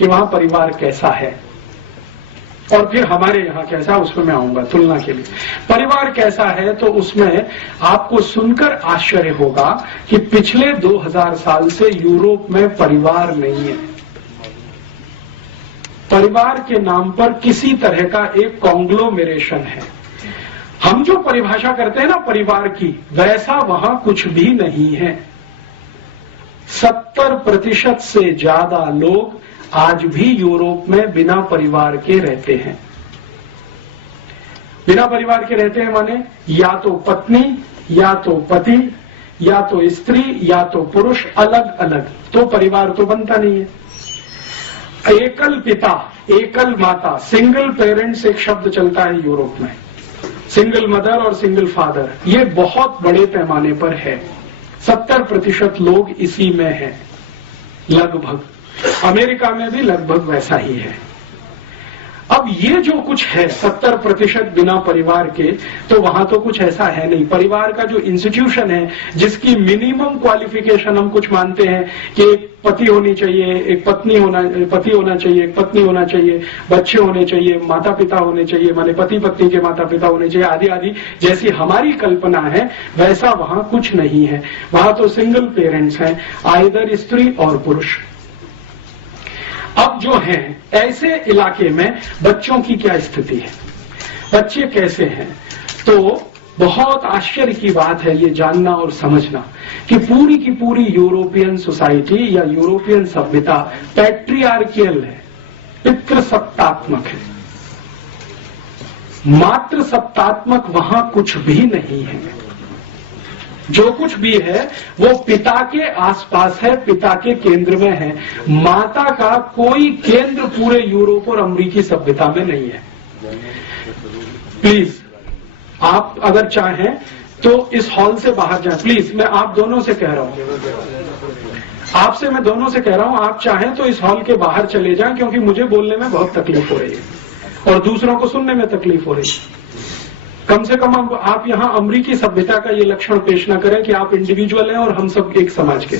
कि वहां परिवार कैसा है और फिर हमारे यहाँ कैसा, उसमें मैं आऊंगा तुलना के लिए। परिवार कैसा है तो उसमें आपको सुनकर आश्चर्य होगा कि पिछले 2000 साल से यूरोप में परिवार नहीं है। परिवार के नाम पर किसी तरह का एक कॉन्ग्लोमेरेशन है। हम जो परिभाषा करते हैं ना परिवार की, वैसा वहां कुछ भी नहीं है। 70% से ज्यादा लोग आज भी यूरोप में बिना परिवार के रहते हैं। बिना परिवार के रहते हैं माने या तो पत्नी, या तो पति, या तो स्त्री, या तो पुरुष, अलग अलग, तो परिवार तो बनता नहीं है। एकल पिता, एकल माता, सिंगल पेरेंट्स एक शब्द चलता है यूरोप में, सिंगल मदर और सिंगल फादर, ये बहुत बड़े पैमाने पर है। 70% लोग इसी में हैं लगभग। अमेरिका में भी लगभग वैसा ही है। अब ये जो कुछ है 70% बिना परिवार के, तो वहां तो कुछ ऐसा है नहीं। परिवार का जो इंस्टीट्यूशन है, जिसकी मिनिमम क्वालिफिकेशन हम कुछ मानते हैं कि एक पति होनी चाहिए, एक पत्नी पति होना चाहिए, एक पत्नी होना चाहिए, बच्चे होने चाहिए, माता पिता होने चाहिए, माने पति पत्नी के माता पिता होने चाहिए, आदि आदि, जैसी हमारी कल्पना है वैसा वहां कुछ नहीं है। वहां तो सिंगल पेरेंट्स हैं, आइदर स्त्री और पुरुष। अब जो है ऐसे इलाके में बच्चों की क्या स्थिति है, बच्चे कैसे हैं, तो बहुत आश्चर्य की बात है ये जानना और समझना कि पूरी की पूरी यूरोपियन सोसाइटी या यूरोपियन सभ्यता पैट्रियार्कियल है, पितृसत्तात्मक है। मातृ सत्तात्मक वहां कुछ भी नहीं है। जो कुछ भी है वो पिता के आसपास है, पिता के केंद्र में है। माता का कोई केंद्र पूरे यूरोप और अमेरिकी सभ्यता में नहीं है। प्लीज आप अगर चाहें तो इस हॉल से बाहर जाएं। प्लीज मैं आप दोनों से कह रहा हूं, आपसे मैं दोनों से कह रहा हूं, आप चाहें तो इस हॉल के बाहर चले जाएं, क्योंकि मुझे बोलने में बहुत तकलीफ हो रही है और दूसरों को सुनने में तकलीफ हो रही है। कम से कम आप यहाँ अमेरिकी सभ्यता का ये लक्षण पेश न करें कि आप इंडिविजुअल हैं और हम सब एक समाज के।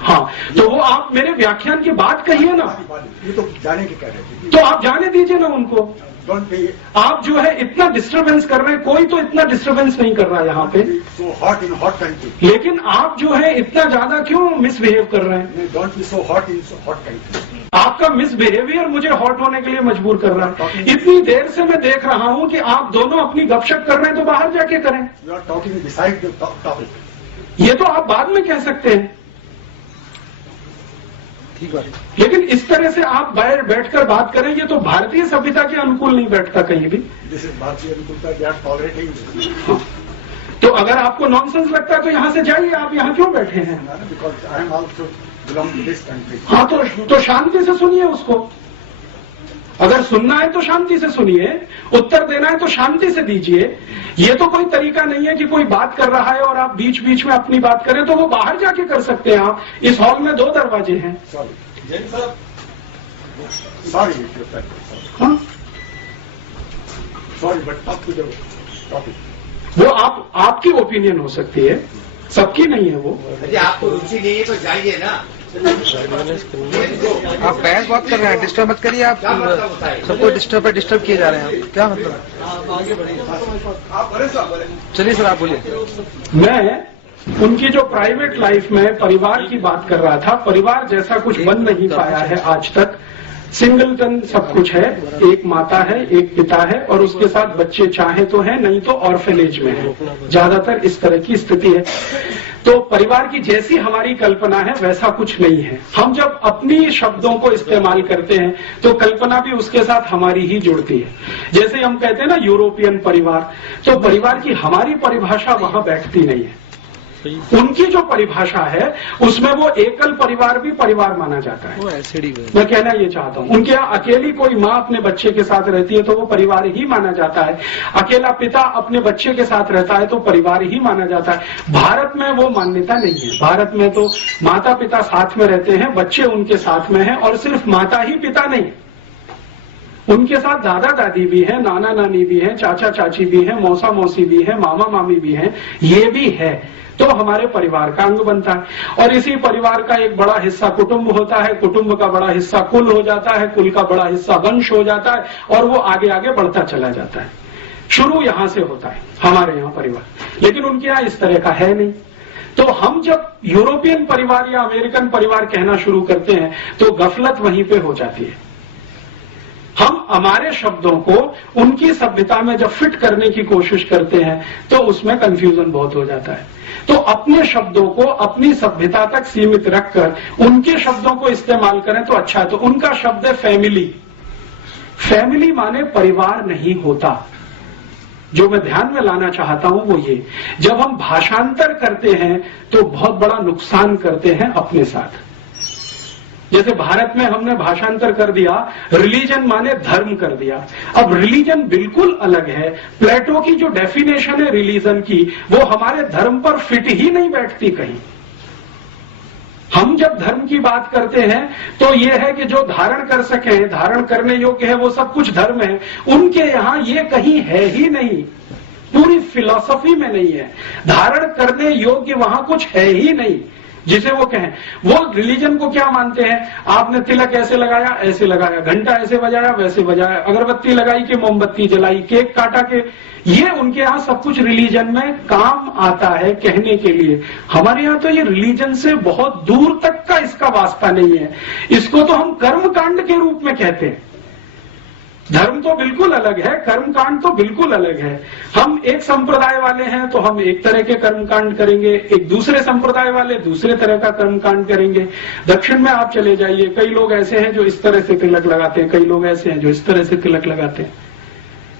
हाँ, तो वो आप मेरे व्याख्यान की बात कहिए ना, ये तो जाने की कह रहे थे, तो आप जाने दीजिए ना उनको। आप जो है इतना डिस्टरबेंस कर रहे हैं, कोई तो इतना डिस्टरबेंस नहीं कर रहा है यहाँ पे। so hot in hot country. लेकिन आप जो है इतना ज्यादा क्यों मिसबिहेव कर रहे हैं? Don't be so hot in so hot country. आपका मिसबिहेवियर मुझे हॉट होने के लिए मजबूर कर रहा है। इतनी देर से मैं देख रहा हूँ कि आप दोनों अपनी गपशप कर रहे हैं, तो बाहर जाके करें। You are talking beside the topic. ये तो आप बाद में कह सकते हैं, ठीक है, लेकिन इस तरह से आप बैठकर बात करें, ये तो भारतीय सभ्यता के अनुकूल नहीं बैठता कहीं भी। This is भारतीय अनुकूलता, they are tolerating this. हाँ। तो अगर आपको नॉनसेंस लगता है तो यहाँ से जाइए, आप यहाँ क्यों बैठे हैं? Because I am also belong to this country. हाँ, तो शांति से सुनिए उसको। अगर सुनना है तो शांति से सुनिए, उत्तर देना है तो शांति से दीजिए। ये तो कोई तरीका नहीं है कि कोई बात कर रहा है और आप बीच बीच में अपनी बात करें, तो वो बाहर जाके कर सकते हैं। आप इस हॉल में 2 दरवाजे हैं। हाँ, sorry but talk to the topic. वो आपकी ओपिनियन हो सकती है, सबकी नहीं है वो। आपको रुचि नहीं है तो जाइए ना। आप बहस बहुत कर रहे हैं, डिस्टर्ब मत करिए। आप सबको डिस्टर्ब किए जा रहे हैं, क्या मतलब? चलिए सर, आप बोलिए। मैं उनकी जो प्राइवेट लाइफ में परिवार की बात कर रहा था। परिवार जैसा कुछ बन नहीं पाया है आज तक। सिंगलटन सब कुछ है, एक माता है, एक पिता है और उसके साथ बच्चे चाहे तो है, नहीं तो ऑर्फेनेज में है। ज्यादातर इस तरह की स्थिति है। तो परिवार की जैसी हमारी कल्पना है वैसा कुछ नहीं है। हम जब अपनी शब्दों को इस्तेमाल करते हैं तो कल्पना भी उसके साथ हमारी ही जुड़ती है। जैसे हम कहते हैं ना यूरोपियन परिवार, तो परिवार की हमारी परिभाषा वहां बैठती नहीं है। उनकी जो परिभाषा है उसमें वो एकल परिवार भी परिवार माना जाता है। मैं कहना ये चाहता हूँ, उनके यहाँ अकेली कोई माँ अपने बच्चे के साथ रहती है तो वो परिवार ही माना जाता है। अकेला पिता अपने बच्चे के साथ रहता है तो परिवार ही माना जाता है। भारत में वो मान्यता नहीं है। भारत में तो माता पिता साथ में रहते हैं, बच्चे उनके साथ में हैं, और सिर्फ माता ही पिता नहीं, उनके साथ दादा दादी भी है, नाना नानी भी है, चाचा चाची भी है, मौसा मौसी भी है, मामा मामी भी है, ये भी है। तो हमारे परिवार का अंग बनता है। और इसी परिवार का एक बड़ा हिस्सा कुटुंब होता है, कुटुंब का बड़ा हिस्सा कुल हो जाता है, कुल का बड़ा हिस्सा वंश हो जाता है, और वो आगे आगे बढ़ता चला जाता है। शुरू यहां से होता है हमारे यहाँ परिवार, लेकिन उनके यहाँ इस तरह का है नहीं। तो हम जब यूरोपियन परिवार या अमेरिकन परिवार कहना शुरू करते हैं तो गफलत वहीं पे हो जाती है। हम हमारे शब्दों को उनकी सभ्यता में जब फिट करने की कोशिश करते हैं तो उसमें कंफ्यूजन बहुत हो जाता है। तो अपने शब्दों को अपनी सभ्यता तक सीमित रखकर उनके शब्दों को इस्तेमाल करें तो अच्छा है। तो उनका शब्द है फैमिली। फैमिली माने परिवार नहीं होता। जो मैं ध्यान में लाना चाहता हूं वो ये, जब हम भाषांतर करते हैं तो बहुत बड़ा नुकसान करते हैं अपने साथ। जैसे भारत में हमने भाषांतर कर दिया, रिलीजन माने धर्म कर दिया। अब रिलीजन बिल्कुल अलग है। प्लेटो की जो डेफिनेशन है रिलीजन की, वो हमारे धर्म पर फिट ही नहीं बैठती कहीं। हम जब धर्म की बात करते हैं तो ये है कि जो धारण कर सके, धारण करने योग्य है, वो सब कुछ धर्म है। उनके यहां ये कहीं है ही नहीं, पूरी फिलॉसफी में नहीं है। धारण करने योग्य वहां कुछ है ही नहीं जिसे वो कहें। वो रिलीजन को क्या मानते हैं, आपने तिलक ऐसे लगाया, ऐसे लगाया, घंटा ऐसे बजाया, वैसे बजाया, अगरबत्ती लगाई कि मोमबत्ती जलाई, केक काटा के, ये उनके यहाँ सब कुछ रिलीजन में काम आता है कहने के लिए। हमारे यहाँ तो ये रिलीजन से बहुत दूर तक का इसका वास्ता नहीं है। इसको तो हम कर्मकांड के रूप में कहते हैं। धर्म तो बिल्कुल अलग है, कर्मकांड तो बिल्कुल अलग है। हम एक संप्रदाय वाले हैं तो हम एक तरह के कर्मकांड करेंगे, एक दूसरे संप्रदाय वाले दूसरे तरह का कर्मकांड करेंगे। दक्षिण में आप चले जाइए, कई लोग ऐसे हैं जो इस तरह से तिलक लगाते हैं, कई लोग ऐसे हैं जो इस तरह से तिलक लगाते हैं,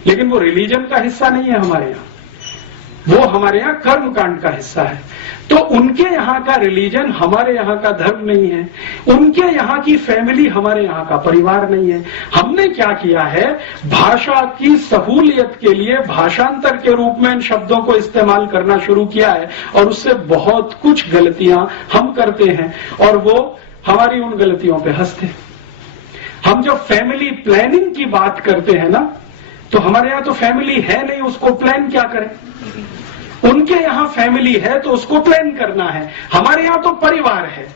लेकिन वो रिलीजन का हिस्सा नहीं है हमारे यहाँ, वो हमारे यहाँ कर्मकांड का हिस्सा है। तो उनके यहाँ का रिलीजन हमारे यहाँ का धर्म नहीं है, उनके यहाँ की फैमिली हमारे यहाँ का परिवार नहीं है। हमने क्या किया है, भाषा की सहूलियत के लिए भाषांतर के रूप में इन शब्दों को इस्तेमाल करना शुरू किया है, और उससे बहुत कुछ गलतियां हम करते हैं और वो हमारी उन गलतियों पे हंसते। हम जब फैमिली प्लानिंग की बात करते हैं ना, तो हमारे यहाँ तो फैमिली है नहीं, उसको प्लान क्या करें। उनके यहाँ फैमिली है तो उसको प्लान करना है। हमारे यहाँ तो परिवार है,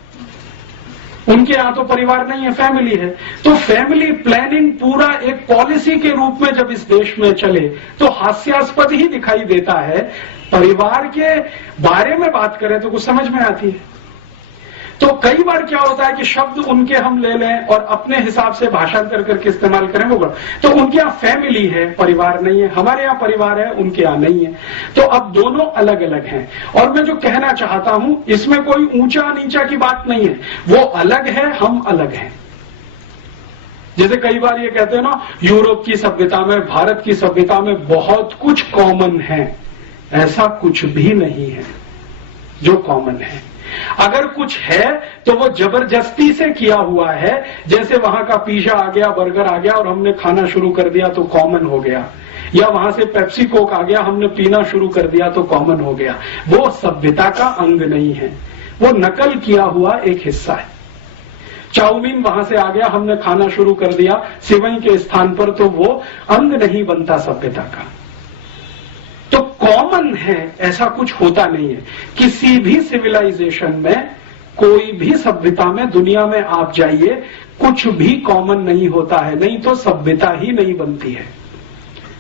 उनके यहाँ तो परिवार नहीं है, फैमिली है। तो फैमिली प्लानिंग पूरा एक पॉलिसी के रूप में जब इस देश में चले तो हास्यास्पद ही दिखाई देता है। परिवार के बारे में बात करें तो कुछ समझ में आती है। तो कई बार क्या होता है कि शब्द उनके हम ले लें और अपने हिसाब से भाषांतर करके इस्तेमाल करें, होगा। तो उनके यहाँ फैमिली है, परिवार नहीं है। हमारे यहाँ परिवार है, उनके यहाँ नहीं है। तो अब दोनों अलग अलग हैं। और मैं जो कहना चाहता हूं, इसमें कोई ऊंचा नीचा की बात नहीं है, वो अलग है, हम अलग हैं। जैसे कई बार ये कहते हैं ना, यूरोप की सभ्यता में, भारत की सभ्यता में बहुत कुछ कॉमन है। ऐसा कुछ भी नहीं है जो कॉमन है। अगर कुछ है तो वो जबरदस्ती से किया हुआ है। जैसे वहां का पिज्जा आ गया, बर्गर आ गया और हमने खाना शुरू कर दिया तो कॉमन हो गया, या वहां से पेप्सी कोक आ गया, हमने पीना शुरू कर दिया तो कॉमन हो गया। वो सभ्यता का अंग नहीं है, वो नकल किया हुआ एक हिस्सा है। चाउमीन वहां से आ गया, हमने खाना शुरू कर दिया सेवई के स्थान पर, तो वो अंग नहीं बनता सभ्यता का। तो कॉमन है ऐसा कुछ होता नहीं है। किसी भी सिविलाइजेशन में, कोई भी सभ्यता में, दुनिया में आप जाइए, कुछ भी कॉमन नहीं होता है, नहीं तो सभ्यता ही नहीं बनती है।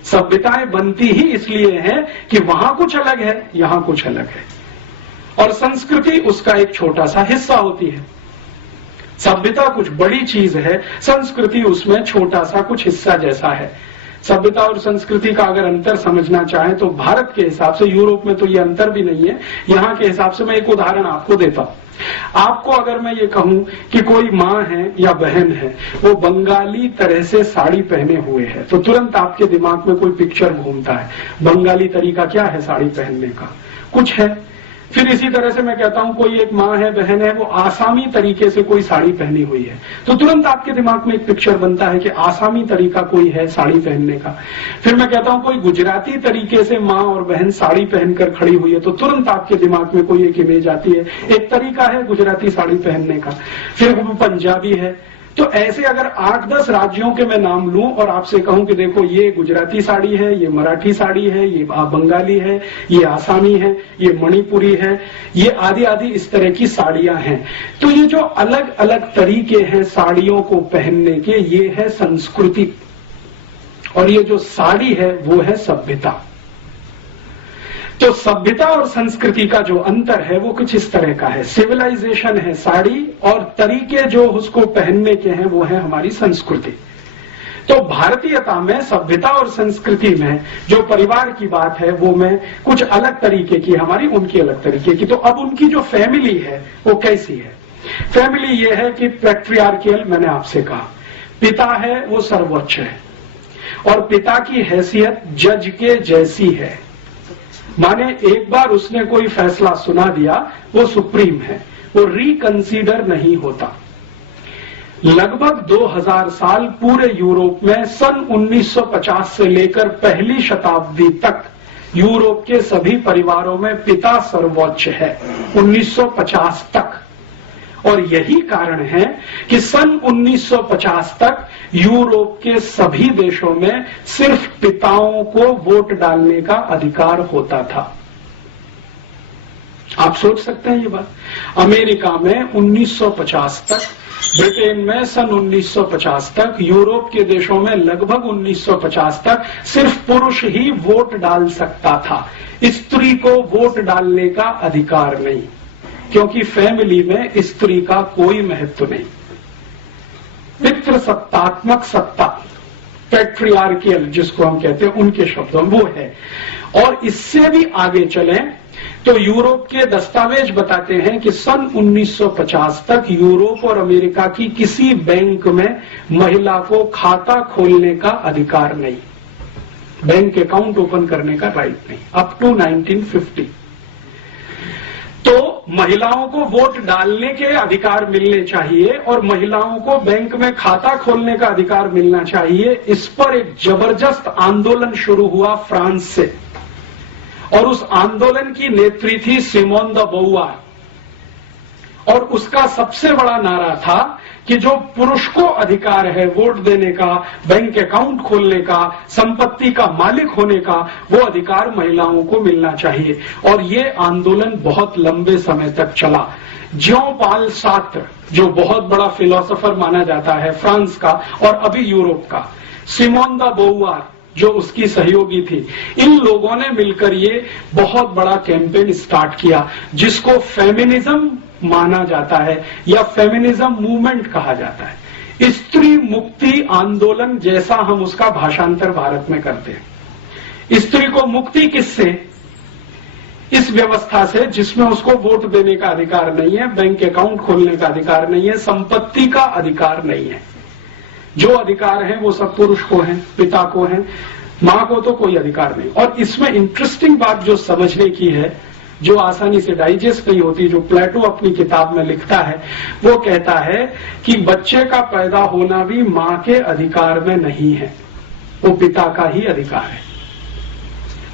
सभ्यताएं बनती ही इसलिए हैं कि वहां कुछ अलग है, यहां कुछ अलग है, और संस्कृति उसका एक छोटा सा हिस्सा होती है। सभ्यता कुछ बड़ी चीज है, संस्कृति उसमें छोटा सा कुछ हिस्सा जैसा है। सभ्यता और संस्कृति का अगर अंतर समझना चाहें तो भारत के हिसाब से, यूरोप में तो ये अंतर भी नहीं है, यहां के हिसाब से मैं एक उदाहरण आपको देता हूं। आपको अगर मैं ये कहूं कि कोई माँ है या बहन है, वो बंगाली तरह से साड़ी पहने हुए है, तो तुरंत आपके दिमाग में कोई पिक्चर घूमता है। बंगाली तरीका क्या है साड़ी पहनने का, कुछ है। फिर इसी तरह से मैं कहता हूं कोई एक माँ है, बहन है, वो आसामी तरीके से कोई साड़ी पहनी हुई है, तो तुरंत आपके दिमाग में एक पिक्चर बनता है कि आसामी तरीका कोई है साड़ी पहनने का। फिर मैं कहता हूं कोई गुजराती तरीके से माँ और बहन साड़ी पहनकर खड़ी हुई है, तो तुरंत आपके दिमाग में कोई एक इमेज आती है, एक तरीका है गुजराती साड़ी पहनने का। फिर वो पंजाबी है, तो ऐसे अगर 8-10 राज्यों के मैं नाम लूं और आपसे कहूं कि देखो ये गुजराती साड़ी है, ये मराठी साड़ी है, ये बंगाली है, ये आसामी है, ये मणिपुरी है, ये आदि आदि इस तरह की साड़ियां हैं, तो ये जो अलग अलग तरीके हैं साड़ियों को पहनने के, ये है संस्कृति। और ये जो साड़ी है वो है सभ्यता। तो सभ्यता और संस्कृति का जो अंतर है वो कुछ इस तरह का है। सिविलाइजेशन है साड़ी और तरीके जो उसको पहनने के हैं वो है हमारी संस्कृति। तो भारतीयता में सभ्यता और संस्कृति में जो परिवार की बात है वो में कुछ अलग तरीके की, हमारी उनकी अलग तरीके की। तो अब उनकी जो फैमिली है वो कैसी है? फैमिली ये है कि पैट्रियार्कियल, मैंने आपसे कहा, पिता है वो सर्वोच्च है और पिता की हैसियत जज के जैसी है। माने एक बार उसने कोई फैसला सुना दिया वो सुप्रीम है, वो रिकंसीडर नहीं होता। लगभग 2000 साल पूरे यूरोप में सन 1950 से लेकर पहली शताब्दी तक यूरोप के सभी परिवारों में पिता सर्वोच्च है, 1950 तक। और यही कारण है कि सन 1950 तक यूरोप के सभी देशों में सिर्फ पिताओं को वोट डालने का अधिकार होता था। आप सोच सकते हैं ये बात? अमेरिका में 1950 तक, ब्रिटेन में सन 1950 तक, यूरोप के देशों में लगभग 1950 तक सिर्फ पुरुष ही वोट डाल सकता था, स्त्री को वोट डालने का अधिकार नहीं, क्योंकि फैमिली में स्त्री का कोई महत्व नहीं। पितृसत्तात्मक सत्ता, पैट्रियार्कियल जिसको हम कहते हैं, उनके शब्दों में वो है। और इससे भी आगे चलें तो यूरोप के दस्तावेज बताते हैं कि सन 1950 तक यूरोप और अमेरिका की किसी बैंक में महिला को खाता खोलने का अधिकार नहीं, बैंक अकाउंट ओपन करने का राइट नहीं, अप टू 1950। तो महिलाओं को वोट डालने के अधिकार मिलने चाहिए और महिलाओं को बैंक में खाता खोलने का अधिकार मिलना चाहिए। इस पर एक जबरदस्त आंदोलन शुरू हुआ फ्रांस से, और उस आंदोलन की नेत्री थी सिमोन द बोवार। और उसका सबसे बड़ा नारा था कि जो पुरुष को अधिकार है वोट देने का, बैंक अकाउंट खोलने का, संपत्ति का मालिक होने का, वो अधिकार महिलाओं को मिलना चाहिए। और ये आंदोलन बहुत लंबे समय तक चला। ज्यों पाल सार्त्र, जो बहुत बड़ा फिलोसोफर माना जाता है फ्रांस का और अभी यूरोप का, सिमोन द बोवार जो उसकी सहयोगी थी, इन लोगों ने मिलकर ये बहुत बड़ा कैंपेन स्टार्ट किया जिसको फेमिनिज्म माना जाता है या फेमिनिज्म मूवमेंट कहा जाता है। स्त्री मुक्ति आंदोलन जैसा हम उसका भाषांतर भारत में करते हैं। स्त्री को मुक्ति किससे? इस व्यवस्था से जिसमें उसको वोट देने का अधिकार नहीं है, बैंक अकाउंट खोलने का अधिकार नहीं है, संपत्ति का अधिकार नहीं है। जो अधिकार है वो सब पुरुष को है, पिता को है, मां को तो कोई अधिकार नहीं। और इसमें इंटरेस्टिंग बात जो समझने की है, जो आसानी से डाइजेस्ट नहीं होती, जो प्लेटो अपनी किताब में लिखता है, वो कहता है कि बच्चे का पैदा होना भी मां के अधिकार में नहीं है, वो पिता का ही अधिकार है।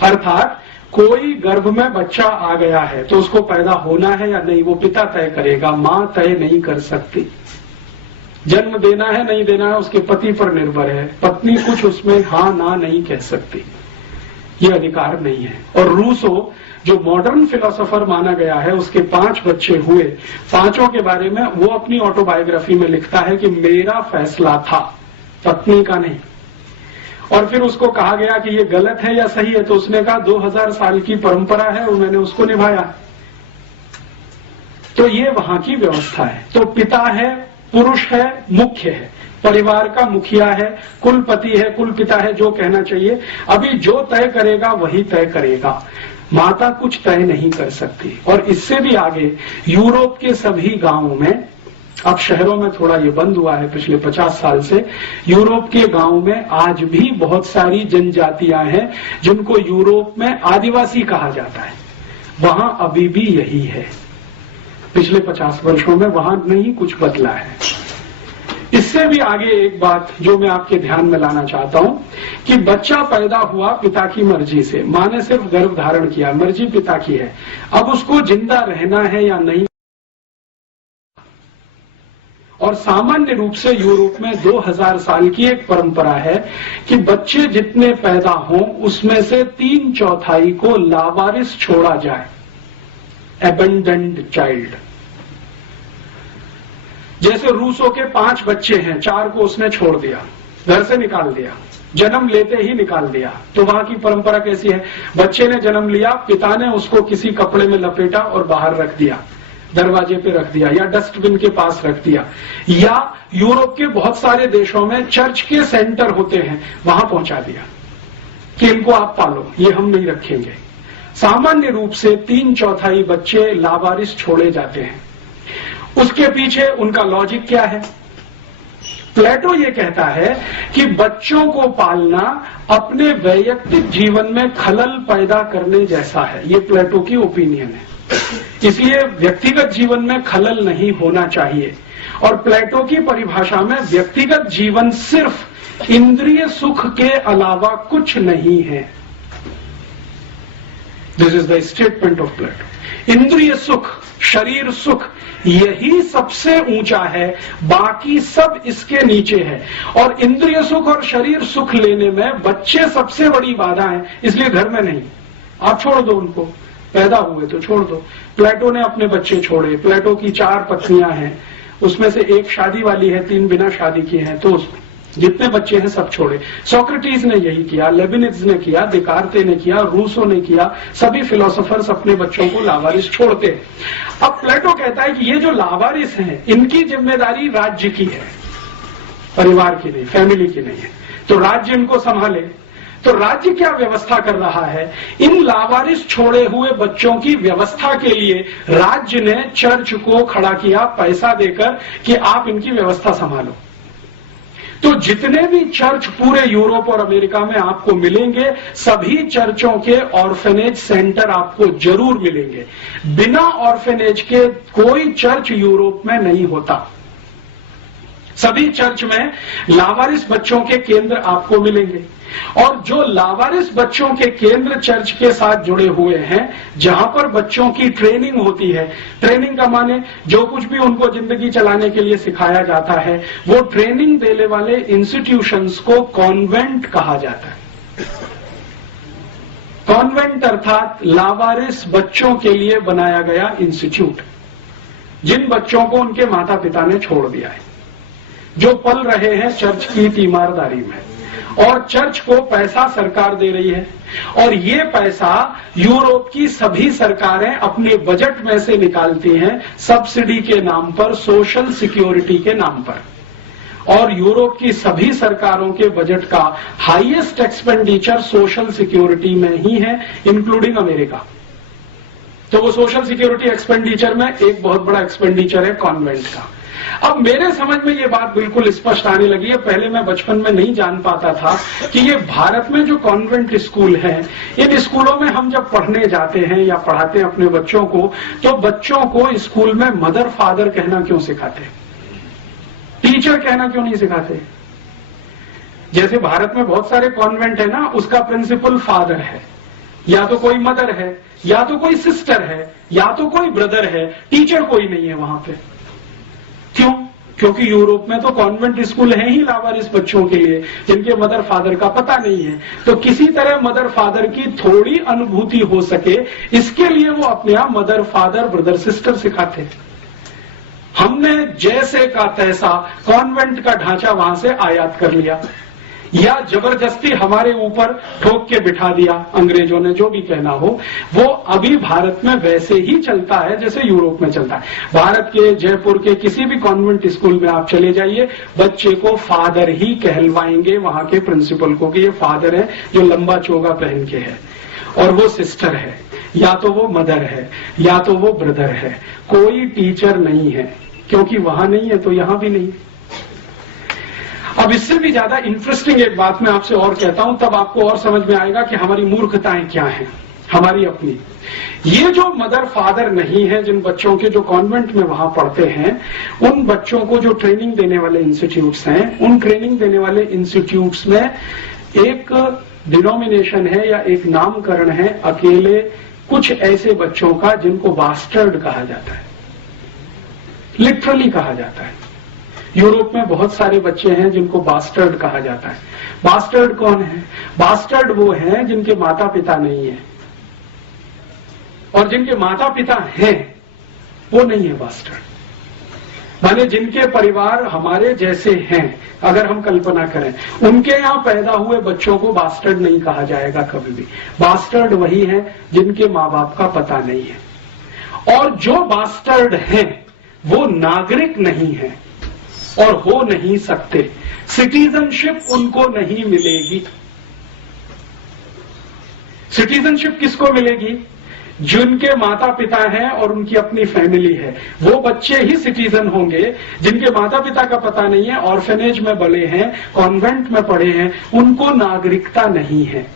अर्थात कोई गर्भ में बच्चा आ गया है तो उसको पैदा होना है या नहीं वो पिता तय करेगा, मां तय नहीं कर सकती। जन्म देना है नहीं देना है उसके पति पर निर्भर है, पत्नी कुछ उसमें हाँ ना नहीं कह सकती, ये अधिकार नहीं है। और रूसो जो मॉडर्न फिलोसोफर माना गया है, उसके 5 बच्चे हुए, 5 के बारे में वो अपनी ऑटोबायोग्राफी में लिखता है कि मेरा फैसला था, पत्नी का नहीं। और फिर उसको कहा गया कि ये गलत है या सही है, तो उसने कहा 2000 साल की परंपरा है और मैंने उसको निभाया। तो ये वहां की व्यवस्था है। तो पिता है, पुरुष है, मुख्य है, परिवार का मुखिया है, कुलपति है, कुलपिता है, जो कहना चाहिए। अभी जो तय करेगा वही तय करेगा, माता कुछ तय नहीं कर सकती। और इससे भी आगे यूरोप के सभी गांवों में, अब शहरों में थोड़ा ये बंद हुआ है पिछले 50 साल से, यूरोप के गांवों में आज भी बहुत सारी जनजातियां हैं जिनको यूरोप में आदिवासी कहा जाता है। वहां अभी भी यही है, पिछले 50 वर्षों में वहां नहीं कुछ बदला है। इससे भी आगे एक बात जो मैं आपके ध्यान में लाना चाहता हूं कि बच्चा पैदा हुआ पिता की मर्जी से, मां ने सिर्फ गर्भ धारण किया, मर्जी पिता की है। अब उसको जिंदा रहना है या नहीं, और सामान्य रूप से यूरोप में 2000 साल की एक परंपरा है कि बच्चे जितने पैदा हों उसमें से 3/4 को लावारिस छोड़ा जाए, एबंडेंड चाइल्ड। जैसे रूसों के 5 बच्चे हैं, 4 को उसने छोड़ दिया, घर से निकाल दिया, जन्म लेते ही निकाल दिया। तो वहां की परंपरा कैसी है? बच्चे ने जन्म लिया, पिता ने उसको किसी कपड़े में लपेटा और बाहर रख दिया, दरवाजे पे रख दिया या डस्टबिन के पास रख दिया, या यूरोप के बहुत सारे देशों में चर्च के सेंटर होते हैं वहां पहुंचा दिया कि इनको आप पालो, ये हम नहीं रखेंगे। सामान्य रूप से 3/4 बच्चे लावारिस छोड़े जाते हैं। उसके पीछे उनका लॉजिक क्या है? प्लेटो ये कहता है कि बच्चों को पालना अपने वैयक्तिक जीवन में खलल पैदा करने जैसा है। ये प्लेटो की ओपिनियन है, इसलिए व्यक्तिगत जीवन में खलल नहीं होना चाहिए। और प्लेटो की परिभाषा में व्यक्तिगत जीवन सिर्फ इंद्रिय सुख के अलावा कुछ नहीं है। This is the statement of Plato. इंद्रिय सुख, शरीर सुख, यही सबसे ऊंचा है, बाकी सब इसके नीचे है। और इंद्रिय सुख और शरीर सुख लेने में बच्चे सबसे बड़ी बाधा है, इसलिए घर में नहीं। आप छोड़ दो उनको, पैदा हुए तो छोड़ दो। प्लेटो ने अपने बच्चे छोड़े। प्लेटो की 4 पत्नियां हैं, उसमें से 1 शादी वाली है, 3 बिना शादी किए हैं, तो जितने बच्चे हैं सब छोड़े। सोक्रेटिस ने यही किया, लेबिनिज ने किया, दिकार्ते ने किया, रूसो ने किया। सभी फिलोसोफर्स अपने बच्चों को लावारिस छोड़ते। अब प्लेटो कहता है कि ये जो लावारिस हैं, इनकी जिम्मेदारी राज्य की है, परिवार की नहीं, फैमिली की नहीं है। तो राज्य इनको संभाले। तो राज्य क्या व्यवस्था कर रहा है? इन लावारिस छोड़े हुए बच्चों की व्यवस्था के लिए राज्य ने चर्च को खड़ा किया पैसा देकर कि आप इनकी व्यवस्था संभालो। तो जितने भी चर्च पूरे यूरोप और अमेरिका में आपको मिलेंगे, सभी चर्चों के ऑर्फेनेज सेंटर आपको जरूर मिलेंगे। बिना ऑर्फेनेज के कोई चर्च यूरोप में नहीं होता। सभी चर्च में लावारिस बच्चों के केंद्र आपको मिलेंगे। और जो लावारिस बच्चों के केंद्र चर्च के साथ जुड़े हुए हैं, जहां पर बच्चों की ट्रेनिंग होती है, ट्रेनिंग का माने जो कुछ भी उनको जिंदगी चलाने के लिए सिखाया जाता है, वो ट्रेनिंग देने वाले इंस्टीट्यूशंस को कॉन्वेंट कहा जाता है। कॉन्वेंट अर्थात लावारिस बच्चों के लिए बनाया गया इंस्टीट्यूट, जिन बच्चों को उनके माता पिता ने छोड़ दिया है, जो पल रहे हैं चर्च की तीमारदारी में, और चर्च को पैसा सरकार दे रही है। और ये पैसा यूरोप की सभी सरकारें अपने बजट में से निकालती हैं, सब्सिडी के नाम पर, सोशल सिक्योरिटी के नाम पर। और यूरोप की सभी सरकारों के बजट का हाईएस्ट एक्सपेंडिचर सोशल सिक्योरिटी में ही है, इंक्लूडिंग अमेरिका। तो वो सोशल सिक्योरिटी एक्सपेंडिचर में एक बहुत बड़ा एक्सपेंडिचर है कॉन्वेंट का। अब मेरे समझ में ये बात बिल्कुल स्पष्ट आने लगी है। पहले मैं बचपन में नहीं जान पाता था कि ये भारत में जो कॉन्वेंट स्कूल हैं, इन स्कूलों में हम जब पढ़ने जाते हैं या पढ़ाते हैं अपने बच्चों को, तो बच्चों को स्कूल में मदर फादर कहना क्यों सिखाते, टीचर कहना क्यों नहीं सिखाते? जैसे भारत में बहुत सारे कॉन्वेंट है ना, उसका प्रिंसिपल फादर है, या तो कोई मदर है, या तो कोई सिस्टर है, या तो कोई ब्रदर है, टीचर कोई नहीं है वहां पे। क्यों? क्योंकि यूरोप में तो कॉन्वेंट स्कूल है ही लावारिस बच्चों के लिए, जिनके मदर फादर का पता नहीं है। तो किसी तरह मदर फादर की थोड़ी अनुभूति हो सके, इसके लिए वो अपने यहां मदर फादर ब्रदर सिस्टर सिखाते। हमने जैसे का तैसा कॉन्वेंट का ढांचा वहां से आयात कर लिया, या जबरदस्ती हमारे ऊपर ठोक के बिठा दिया अंग्रेजों ने, जो भी कहना हो। वो अभी भारत में वैसे ही चलता है जैसे यूरोप में चलता है। भारत के जयपुर के किसी भी कॉन्वेंट स्कूल में आप चले जाइए, बच्चे को फादर ही कहलवाएंगे वहां के प्रिंसिपल को कि ये फादर है जो लंबा चोगा पहन के है, और वो सिस्टर है, या तो वो मदर है, या तो वो ब्रदर है। कोई टीचर नहीं है, क्योंकि वहां नहीं है तो यहां भी नहीं। अब इससे भी ज्यादा इंटरेस्टिंग एक बात मैं आपसे और कहता हूं, तब आपको और समझ में आएगा कि हमारी मूर्खताएं क्या हैं, हमारी अपनी। ये जो मदर फादर नहीं है, जिन बच्चों के जो कॉन्वेंट में वहां पढ़ते हैं, उन बच्चों को जो ट्रेनिंग देने वाले इंस्टीट्यूट्स हैं, उन ट्रेनिंग देने वाले इंस्टीट्यूट्स में एक डिनोमिनेशन है या एक नामकरण है अकेले कुछ ऐसे बच्चों का जिनको बास्टर्ड कहा जाता है, लिटरली कहा जाता है। यूरोप में बहुत सारे बच्चे हैं जिनको बास्टर्ड कहा जाता है। बास्टर्ड कौन है? बास्टर्ड वो हैं जिनके माता पिता नहीं है, और जिनके माता पिता हैं वो नहीं है बास्टर्ड। माने जिनके परिवार हमारे जैसे हैं, अगर हम कल्पना करें, उनके यहां पैदा हुए बच्चों को बास्टर्ड नहीं कहा जाएगा कभी भी। बास्टर्ड वही है जिनके माँ बाप का पता नहीं है, और जो बास्टर्ड हैं वो नागरिक नहीं है और हो नहीं सकते। सिटीजनशिप उनको नहीं मिलेगी। सिटीजनशिप किसको मिलेगी? जिनके माता पिता हैं और उनकी अपनी फैमिली है, वो बच्चे ही सिटीजन होंगे। जिनके माता पिता का पता नहीं है, ऑर्फेनेज में बड़े हैं, कॉन्वेंट में पढ़े हैं, उनको नागरिकता नहीं है।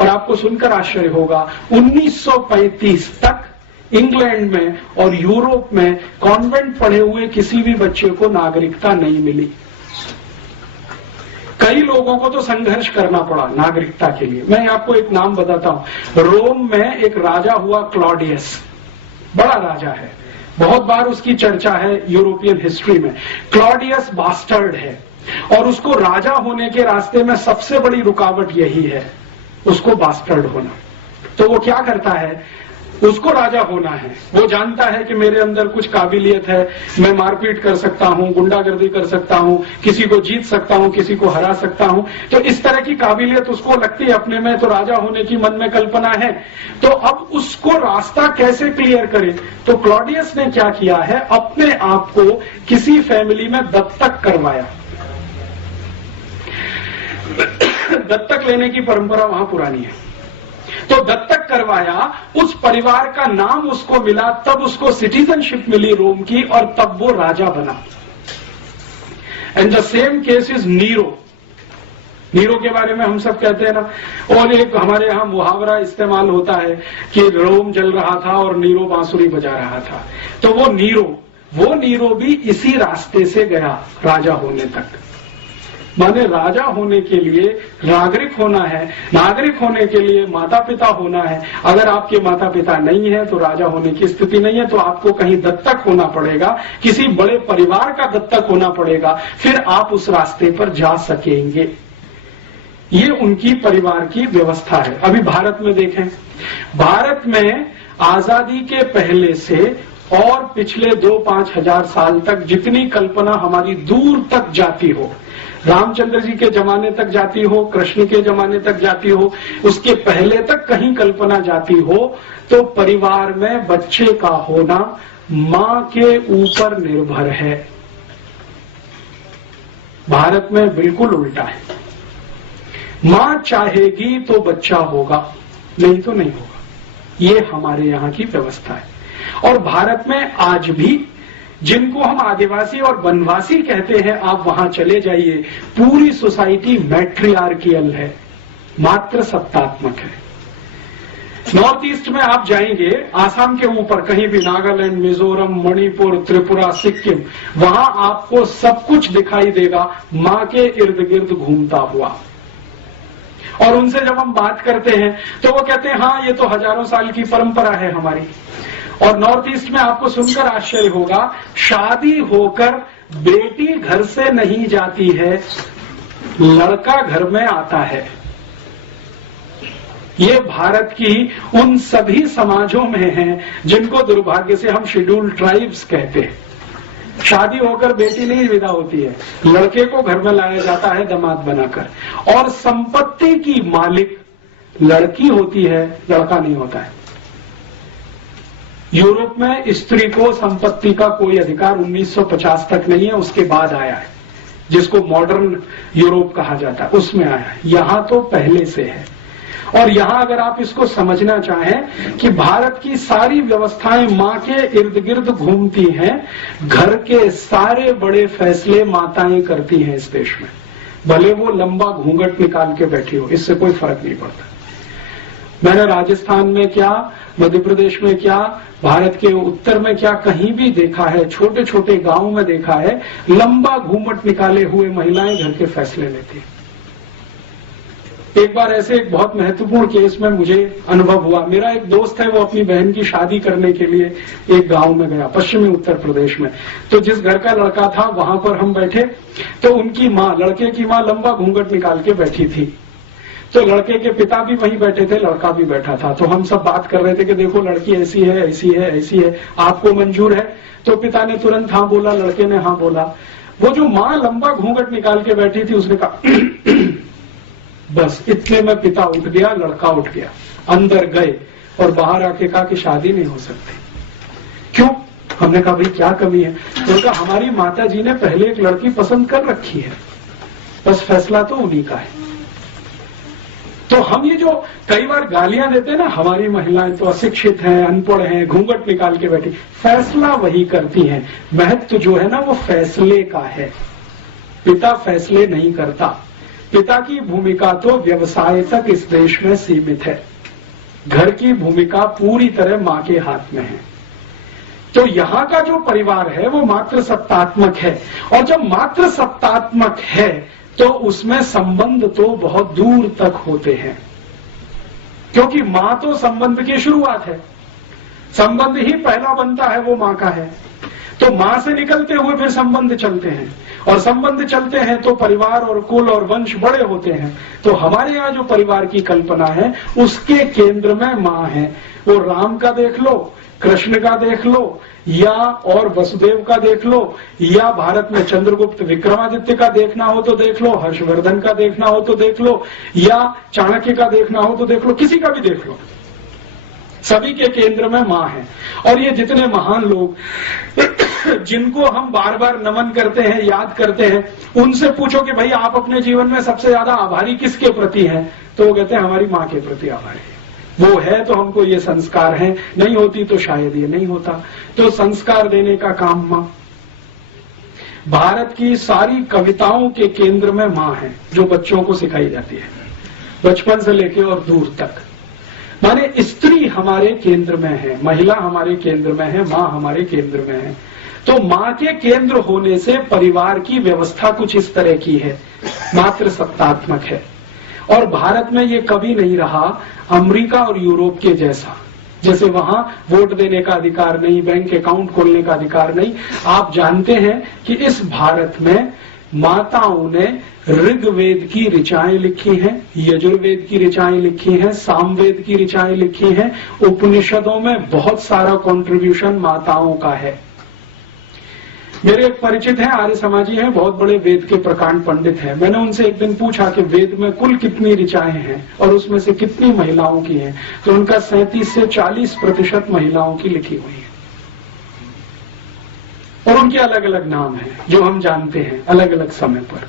और आपको सुनकर आश्चर्य होगा, 1935 तक इंग्लैंड में और यूरोप में कॉन्वेंट पढ़े हुए किसी भी बच्चे को नागरिकता नहीं मिली। कई लोगों को तो संघर्ष करना पड़ा नागरिकता के लिए। मैं आपको एक नाम बताता हूं। रोम में एक राजा हुआ क्लॉडियस, बड़ा राजा है, बहुत बार उसकी चर्चा है यूरोपियन हिस्ट्री में। क्लॉडियस बास्टर्ड है, और उसको राजा होने के रास्ते में सबसे बड़ी रुकावट यही है, उसको बास्टर्ड होना। तो वो क्या करता है, उसको राजा होना है, वो जानता है कि मेरे अंदर कुछ काबिलियत है, मैं मारपीट कर सकता हूं, गुंडागर्दी कर सकता हूं, किसी को जीत सकता हूं, किसी को हरा सकता हूं। तो इस तरह की काबिलियत उसको लगती है अपने में, तो राजा होने की मन में कल्पना है। तो अब उसको रास्ता कैसे क्लियर करे? तो क्लॉडियस ने क्या किया है, अपने आप को किसी फैमिली में दत्तक करवाया। दत्तक लेने की परंपरा वहां पुरानी है, तो दत्तक करवाया, उस परिवार का नाम उसको मिला, तब उसको सिटीजनशिप मिली रोम की, और तब वो राजा बना। And the same case is Nero. Nero के बारे में हम सब कहते हैं ना, और एक हमारे यहां मुहावरा इस्तेमाल होता है कि रोम जल रहा था और नीरो बांसुरी बजा रहा था। तो वो नीरो भी इसी रास्ते से गया राजा होने तक। माने राजा होने के लिए नागरिक होना है, नागरिक होने के लिए माता पिता होना है। अगर आपके माता पिता नहीं है तो राजा होने की स्थिति नहीं है, तो आपको कहीं दत्तक होना पड़ेगा, किसी बड़े परिवार का दत्तक होना पड़ेगा, फिर आप उस रास्ते पर जा सकेंगे। ये उनकी परिवार की व्यवस्था है। अभी भारत में देखें, भारत में आजादी के पहले से और पिछले 2-5 हजार साल तक जितनी कल्पना हमारी दूर तक जाती हो, रामचंद्र जी के जमाने तक जाती हो, कृष्ण के जमाने तक जाती हो, उसके पहले तक कहीं कल्पना जाती हो, तो परिवार में बच्चे का होना मां के ऊपर निर्भर है। भारत में बिल्कुल उल्टा है, मां चाहेगी तो बच्चा होगा, नहीं तो नहीं होगा। ये हमारे यहाँ की व्यवस्था है। और भारत में आज भी जिनको हम आदिवासी और वनवासी कहते हैं, आप वहां चले जाइए, पूरी सोसाइटी मैट्रियार्कियल है, मात्र सत्तात्मक है। नॉर्थ ईस्ट में आप जाएंगे, आसाम के ऊपर कहीं भी, नागालैंड, मिजोरम, मणिपुर, त्रिपुरा, सिक्किम, वहां आपको सब कुछ दिखाई देगा मां के इर्द गिर्द घूमता हुआ। और उनसे जब हम बात करते हैं तो वो कहते हैं हाँ, ये तो हजारों साल की परंपरा है हमारी। और नॉर्थ ईस्ट में आपको सुनकर आश्चर्य होगा, शादी होकर बेटी घर से नहीं जाती है, लड़का घर में आता है। ये भारत की उन सभी समाजों में है जिनको दुर्भाग्य से हम शेड्यूल्ड ट्राइब्स कहते हैं। शादी होकर बेटी नहीं विदा होती है, लड़के को घर में लाया जाता है दामाद बनाकर, और संपत्ति की मालिक लड़की होती है, लड़का नहीं होता है। यूरोप में स्त्री को संपत्ति का कोई अधिकार 1950 तक नहीं है, उसके बाद आया है, जिसको मॉडर्न यूरोप कहा जाता है, उसमें आया है। यहां तो पहले से है। और यहां अगर आप इसको समझना चाहें कि भारत की सारी व्यवस्थाएं मां के इर्द गिर्द घूमती हैं, घर के सारे बड़े फैसले माताएं करती हैं इस देश में, भले वो लंबा घूंघट निकाल के बैठी हो, इससे कोई फर्क नहीं पड़ता। मैंने राजस्थान में क्या, मध्य प्रदेश में क्या, भारत के उत्तर में क्या, कहीं भी देखा है, छोटे छोटे गांवों में देखा है, लंबा घूमट निकाले हुए महिलाएं घर के फैसले लेती हैं। एक बार ऐसे एक बहुत महत्वपूर्ण केस में मुझे अनुभव हुआ। मेरा एक दोस्त है, वो अपनी बहन की शादी करने के लिए एक गांव में गया, पश्चिमी उत्तर प्रदेश में। तो जिस घर का लड़का था वहां पर हम बैठे, तो उनकी माँ, लड़के की माँ लंबा घूंघट निकाल के बैठी थी। तो लड़के के पिता भी वहीं बैठे थे, लड़का भी बैठा था। तो हम सब बात कर रहे थे कि देखो लड़की ऐसी है, ऐसी है, ऐसी है, आपको मंजूर है? तो पिता ने तुरंत हाँ बोला, लड़के ने हाँ बोला। वो जो माँ लंबा घूंघट निकाल के बैठी थी, उसने कहा बस इतने में पिता उठ गया, लड़का उठ गया, अंदर गए और बाहर आके कहा कि शादी नहीं हो सकती। क्यों? हमने कहा भाई क्या कमी है? तो कहा हमारी माता जी ने पहले एक लड़की पसंद कर रखी है, बस फैसला तो उन्हीं का है। तो हम ये जो कई बार गालियां देते हैं ना, हमारी महिलाएं तो अशिक्षित हैं, अनपढ़ हैं, घूंघट निकाल के बैठी, फैसला वही करती हैं। महत्व जो है ना वो फैसले का है, पिता फैसले नहीं करता। पिता की भूमिका तो व्यवसाय तक इस देश में सीमित है, घर की भूमिका पूरी तरह मां के हाथ में है। तो यहाँ का जो परिवार है वो मात्र सत्तात्मक है, और जब मात्र सत्तात्मक है तो उसमें संबंध तो बहुत दूर तक होते हैं, क्योंकि मां तो संबंध की शुरुआत है। संबंध ही पहला बनता है, वो मां का है। तो मां से निकलते हुए फिर संबंध चलते हैं, और संबंध चलते हैं तो परिवार और कुल और वंश बड़े होते हैं। तो हमारे यहाँ जो परिवार की कल्पना है उसके केंद्र में मां है। वो राम का देख लो, कृष्ण का देख लो, या और वसुदेव का देख लो, या भारत में चंद्रगुप्त विक्रमादित्य का देखना हो तो देख लो, हर्षवर्धन का देखना हो तो देख लो, या चाणक्य का देखना हो तो देख लो, किसी का भी देख लो, सभी के केंद्र में मां है। और ये जितने महान लोग जिनको हम बार बार नमन करते हैं, याद करते हैं, उनसे पूछो कि भाई आप अपने जीवन में सबसे ज्यादा आभारी किसके प्रति हैं, तो वो कहते हैं हमारी मां के प्रति आभारी है। वो है तो हमको ये संस्कार है, नहीं होती तो शायद ये नहीं होता। तो संस्कार देने का काम मां। भारत की सारी कविताओं के केंद्र में मां है, जो बच्चों को सिखाई जाती है, बचपन से लेके और दूर तक। माने स्त्री हमारे केंद्र में है, महिला हमारे केंद्र में है, मां हमारे केंद्र में है। तो मां के केंद्र होने से परिवार की व्यवस्था कुछ इस तरह की है, मात्र सत्तात्मक है। और भारत में ये कभी नहीं रहा अमेरिका और यूरोप के जैसा, जैसे वहां वोट देने का अधिकार नहीं, बैंक अकाउंट खोलने का अधिकार नहीं। आप जानते हैं कि इस भारत में माताओं ने ऋग्वेद की ऋचाएं लिखी हैं, यजुर्वेद की ऋचाएं लिखी हैं, सामवेद की ऋचाएं लिखी हैं। उपनिषदों में बहुत सारा कंट्रीब्यूशन माताओं का है। मेरे एक परिचित हैं, आर्य समाजी हैं, बहुत बड़े वेद के प्रकांड पंडित हैं। मैंने उनसे एक दिन पूछा कि वेद में कुल कितनी ऋचाएं हैं और उसमें से कितनी महिलाओं की हैं, तो उनका 37 से 40% महिलाओं की लिखी हुई है। और उनके अलग अलग नाम हैं जो हम जानते हैं अलग अलग समय पर।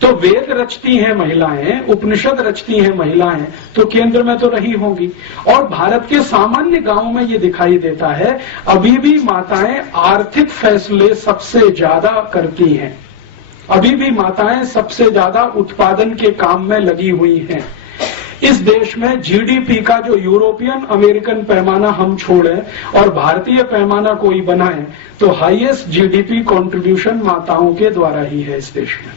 तो वेद रचती हैं महिलाएं, उपनिषद रचती हैं महिलाएं, तो केंद्र में तो रही होंगी। और भारत के सामान्य गांव में ये दिखाई देता है, अभी भी माताएं आर्थिक फैसले सबसे ज्यादा करती हैं, अभी भी माताएं सबसे ज्यादा उत्पादन के काम में लगी हुई हैं। इस देश में जीडीपी का जो यूरोपियन अमेरिकन पैमाना हम छोड़ें और भारतीय पैमाना कोई बनाए, तो हाईएस्ट जीडीपी कंट्रीब्यूशन माताओं के द्वारा ही है इस देश में।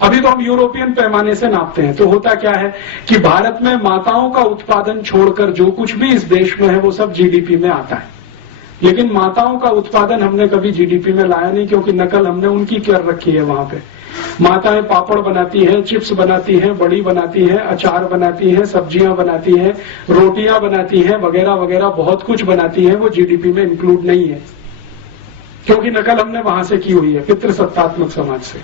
अभी तो हम यूरोपियन पैमाने से नापते हैं, तो होता क्या है कि भारत में माताओं का उत्पादन छोड़कर जो कुछ भी इस देश में है वो सब जीडीपी में आता है। लेकिन माताओं का उत्पादन हमने कभी जीडीपी में लाया नहीं, क्योंकि नकल हमने उनकी कर रखी है। वहां पे माताएं पापड़ बनाती हैं, चिप्स बनाती हैं, बड़ी बनाती हैं, अचार बनाती हैं, सब्जियां बनाती हैं, रोटियां बनाती हैं, वगैरह वगैरह बहुत कुछ बनाती हैं। वो जीडीपी में इंक्लूड नहीं है, क्योंकि नकल हमने वहां से की हुई है, पितृसत्तात्मक समाज से।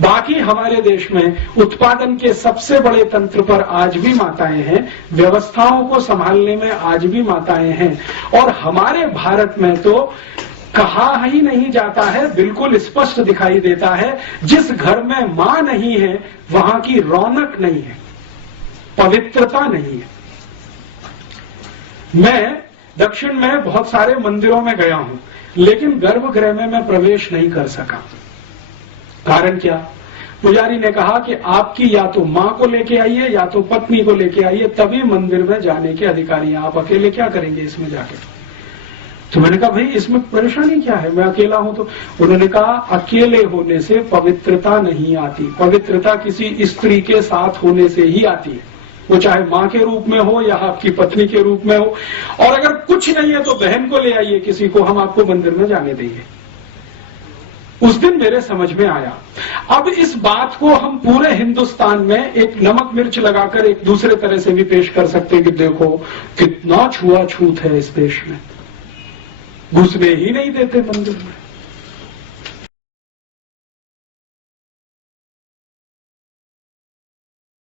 बाकी हमारे देश में उत्पादन के सबसे बड़े तंत्र पर आज भी माताएं हैं, व्यवस्थाओं को संभालने में आज भी माताएं हैं। और हमारे भारत में तो कहा ही नहीं जाता है, बिल्कुल स्पष्ट दिखाई देता है, जिस घर में मां नहीं है वहां की रौनक नहीं है, पवित्रता नहीं है। मैं दक्षिण में बहुत सारे मंदिरों में गया हूं, लेकिन गर्भगृह में मैं प्रवेश नहीं कर सका। कारण क्या? पुजारी ने कहा कि आपकी या तो मां को लेके आइए या तो पत्नी को लेके आइए, तभी मंदिर में जाने के अधिकारी हैं, आप अकेले क्या करेंगे इसमें जाके। तो मैंने कहा भाई इसमें परेशानी क्या है, मैं अकेला हूं तो। उन्होंने कहा अकेले होने से पवित्रता नहीं आती, पवित्रता किसी स्त्री के साथ होने से ही आती है, वो चाहे मां के रूप में हो या आपकी पत्नी के रूप में हो। और अगर कुछ नहीं है तो बहन को ले आइए किसी को, हम आपको मंदिर में जाने देंगे। उस दिन मेरे समझ में आया। अब इस बात को हम पूरे हिंदुस्तान में एक नमक मिर्च लगाकर एक दूसरे तरह से भी पेश कर सकते हैं कि देखो कितना छुआछूत है इस देश में, घुसने ही नहीं देते मंदिर में।